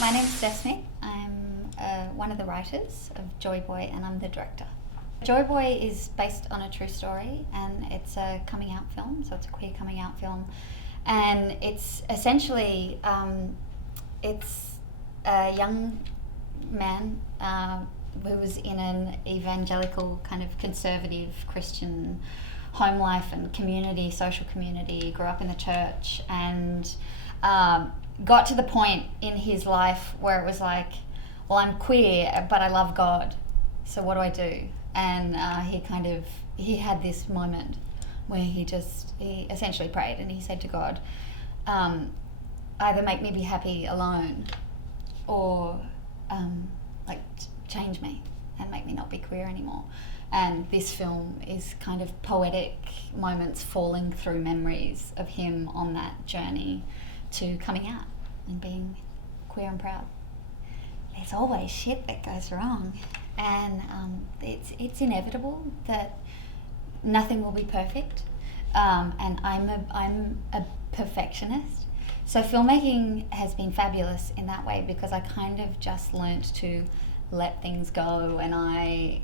My name's Stef. I'm one of the writers of Joy Boy, and I'm the director. Joy Boy is based on a true story, and it's a coming out film, so it's a queer coming out film. And it's essentially, it's a young man who was in an evangelical kind of conservative Christian home life and community, social community, grew up in the church, and got to the point in his life where it was like, well, I'm queer, but I love God, so what do I do? And he had this moment where he essentially prayed, and he said to God, either make me be happy alone, or change me and make me not be queer anymore. And this film is kind of poetic moments falling through memories of him on that journey to coming out and being queer and proud. There's always shit that goes wrong, and it's inevitable that nothing will be perfect, and I'm a perfectionist. So filmmaking has been fabulous in that way, because I kind of just learnt to let things go, and I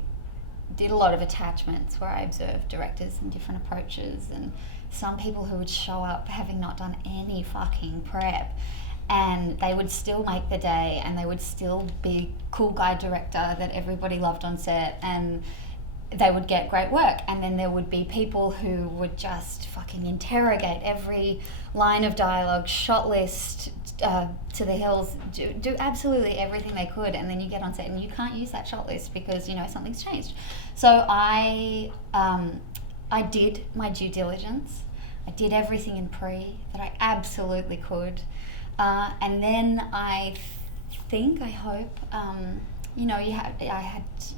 did a lot of attachments where I observed directors and different approaches, and some people who would show up having not done any fucking prep, and they would still make the day, and they would still be cool guy director that everybody loved on set, and they would get great work. And then there would be people who would just fucking interrogate every line of dialogue, shot list to the hills, do absolutely everything they could, and then you get on set and you can't use that shot list because something's changed. So I did my due diligence. I did everything in pre that I absolutely could, and then I hope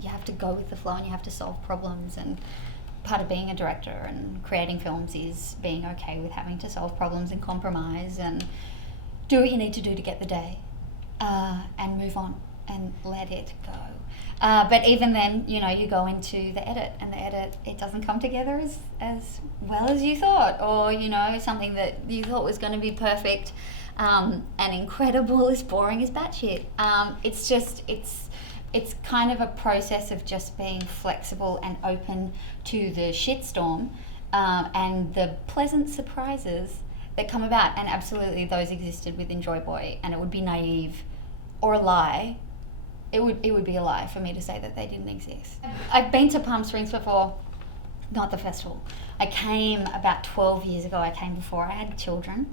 you have to go with the flow, and you have to solve problems, and part of being a director and creating films is being okay with having to solve problems and compromise and do what you need to do to get the day, and move on and let it go. But even then, you go into the edit, and the edit, it doesn't come together as well as you thought, or something that you thought was going to be perfect and incredible is boring as batshit. It's kind of a process of just being flexible and open to the shitstorm and the pleasant surprises that come about. And absolutely those existed within Joy Boy, and it would be naive or a lie. It would be a lie for me to say that they didn't exist. I've been to Palm Springs before, not the festival. I came about 12 years ago. I came before I had children.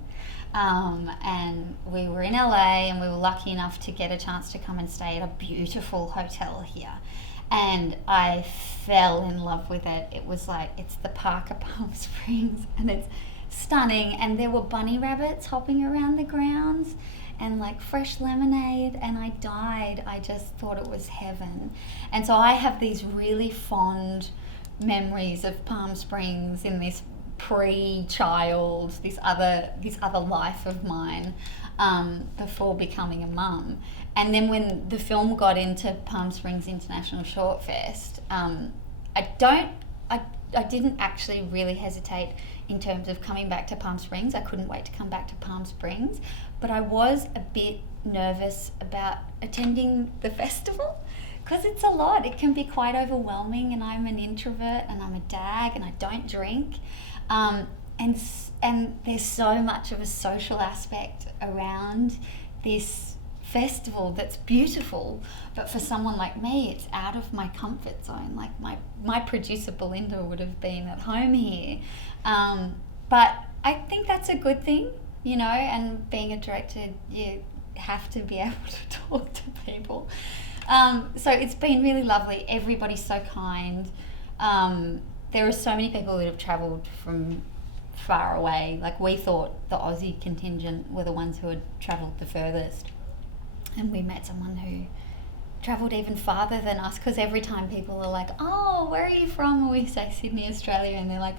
And we were in LA, and we were lucky enough to get a chance to come and stay at a beautiful hotel here. And I fell in love with it. It was like, it's the park of Palm Springs, and it's stunning. And there were bunny rabbits hopping around the grounds, and like fresh lemonade, and I died. I just thought it was heaven. And so I have these really fond memories of Palm Springs in this pre-child, this other life of mine, before becoming a mum. And then when the film got into Palm Springs International Short Fest, I didn't actually really hesitate in terms of coming back to Palm Springs. I couldn't wait to come back to Palm Springs, but I was a bit nervous about attending the festival, because it's a lot. It can be quite overwhelming, and I'm an introvert, and I'm a dag, and I don't drink. And there's so much of a social aspect around this festival that's beautiful, but for someone like me, it's out of my comfort zone. Like my producer Belinda would have been at home here, but I think that's a good thing, and being a director, you have to be able to talk to people. So it's been really lovely. Everybody's so kind. There are so many people that have travelled from far away. Like, we thought the Aussie contingent were the ones who had travelled the furthest, and we met someone who travelled even farther than us, because every time people are like, oh, where are you from? And we say Sydney, Australia, and they're like,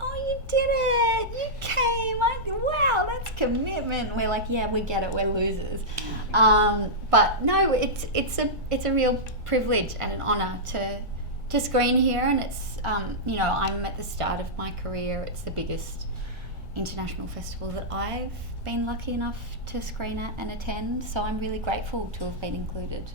oh, you did it, you came, wow, that's commitment. We're like, yeah, we get it, we're losers. But no, it's a real privilege and an honour to screen here, and it's I'm at the start of my career. It's the biggest international festival that I've been lucky enough to screen at and attend, so I'm really grateful to have been included.